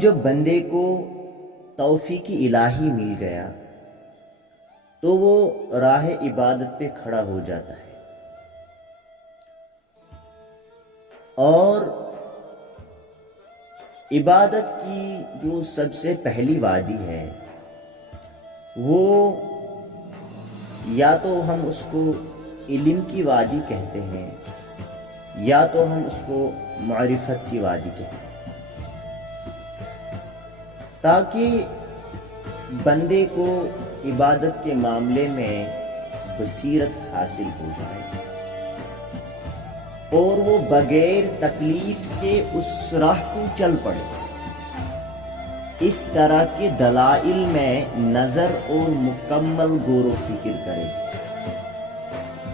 اب جب بندے کو توفیق الہی مل گیا تو وہ راہ عبادت پہ کھڑا ہو جاتا ہے، اور عبادت کی جو سب سے پہلی وادی ہے وہ یا تو ہم اس کو علم کی وادی کہتے ہیں یا تو ہم اس کو معرفت کی وادی کہتے ہیں، تاکہ بندے کو عبادت کے معاملے میں بصیرت حاصل ہو جائے اور وہ بغیر تکلیف کے اس راہ کو چل پڑے، اس طرح کے دلائل میں نظر اور مکمل غور و فکر کرے،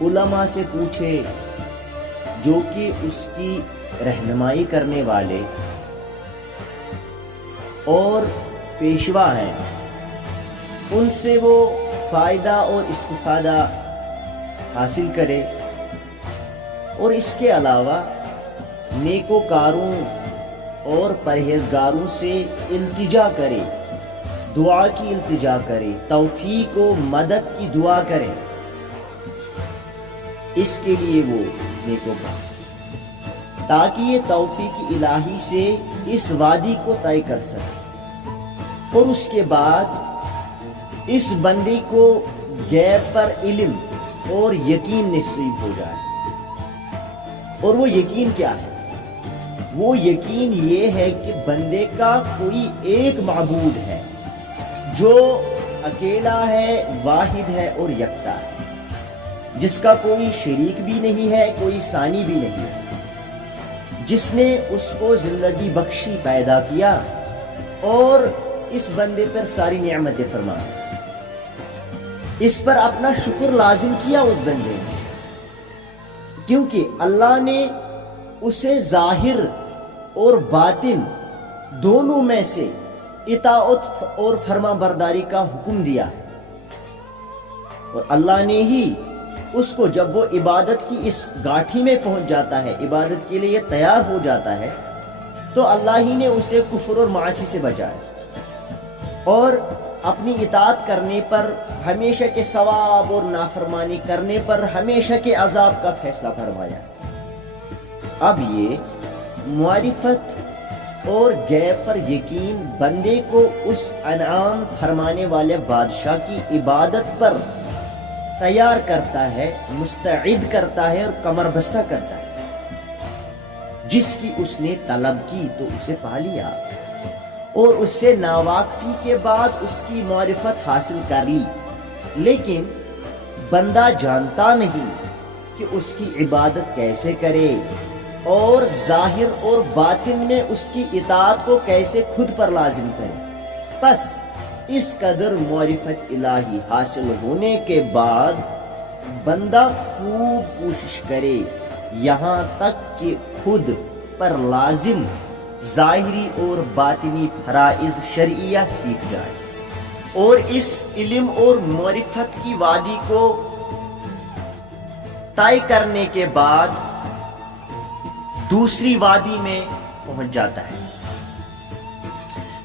علماء سے پوچھے جو کہ اس کی رہنمائی کرنے والے اور پیشوا ہیں، ان سے وہ فائدہ اور استفادہ حاصل کرے، اور اس کے علاوہ نیکوکاروں اور پرہیزگاروں سے التجا کرے، دعا کی التجا کرے، توفیق و مدد کی دعا کرے، اس کے لیے وہ نیکوکار، تاکہ یہ توفیق الہی سے اس وادی کو طے کر سکے، اور اس کے بعد اس بندے کو غیب پر علم اور یقین نصیب ہو جائے۔ اور وہ یقین کیا ہے؟ وہ یقین یہ ہے کہ بندے کا کوئی ایک معبود ہے جو اکیلا ہے، واحد ہے اور یکتا ہے، جس کا کوئی شریک بھی نہیں ہے، کوئی ثانی بھی نہیں ہے، جس نے اس کو زندگی بخشی، پیدا کیا اور اس بندے پر ساری نعمتیں فرمائی، اس پر اپنا شکر لازم کیا اس بندے نے، کیونکہ اللہ نے اسے ظاہر اور باطن دونوں میں سے اطاعت اور فرما برداری کا حکم دیا ہے، اور اللہ نے ہی اس کو جب وہ عبادت کی اس گاٹھی میں پہنچ جاتا ہے، عبادت کے لیے تیار ہو جاتا ہے، تو اللہ ہی نے اسے کفر اور معاصی سے بچایا اور اپنی اطاعت کرنے پر ہمیشہ کے ثواب اور نافرمانی کرنے پر ہمیشہ کے عذاب کا فیصلہ فرمایا۔ اب یہ معرفت اور غیب پر یقین بندے کو اس انعام فرمانے والے بادشاہ کی عبادت پر تیار کرتا ہے، مستعد کرتا ہے اور کمر بستہ کرتا ہے، جس کی اس نے طلب کی تو اسے پا لیا، اور اس سے ناواقفی کے بعد اس کی معرفت حاصل کر لی، لیکن بندہ جانتا نہیں کہ اس کی عبادت کیسے کرے اور ظاہر اور باطن میں اس کی اطاعت کو کیسے خود پر لازم کرے۔ بس اس قدر معرفت الہی حاصل ہونے کے بعد بندہ خوب کوشش کرے یہاں تک کہ خود پر لازم ظاہری اور باطنی فرائض شرعیہ سیکھ جائے، اور اس علم اور معرفت کی وادی کو طے کرنے کے بعد دوسری وادی میں پہنچ جاتا ہے۔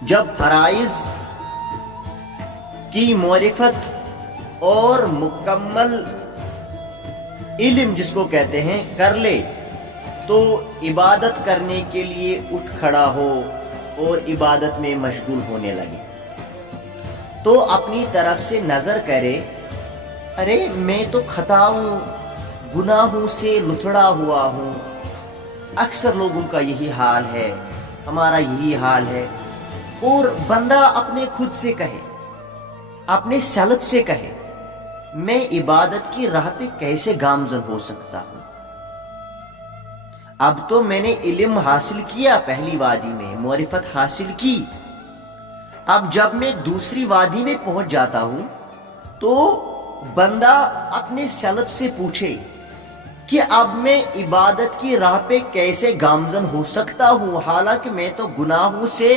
جب فرائض کی معرفت اور مکمل علم جس کو کہتے ہیں کر لے تو عبادت کرنے کے لیے اٹھ کھڑا ہو اور عبادت میں مشغول ہونے لگے، تو اپنی طرف سے نظر کرے، ارے میں تو خطاؤں گناہوں سے لتھڑا ہوا ہوں، اکثر لوگوں کا یہی حال ہے، ہمارا یہی حال ہے، اور بندہ اپنے خود سے کہے، اپنے سیلف سے کہے، میں عبادت کی راہ پہ کیسے گامزن ہو سکتا ہوں؟ اب تو میں نے علم حاصل کیا، پہلی وادی میں معرفت حاصل کی، اب جب میں دوسری وادی میں پہنچ جاتا ہوں تو بندہ اپنے سیلف سے پوچھے کہ اب میں عبادت کی راہ پہ کیسے گامزن ہو سکتا ہوں، حالانکہ میں تو گناہوں سے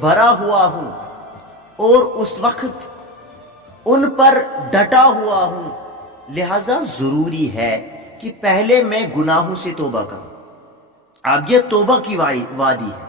بھرا ہوا ہوں اور اس وقت ان پر ڈٹا ہوا ہوں، لہذا ضروری ہے کہ پہلے میں گناہوں سے توبہ کروں۔ اب یہ توبہ کی وادی ہے،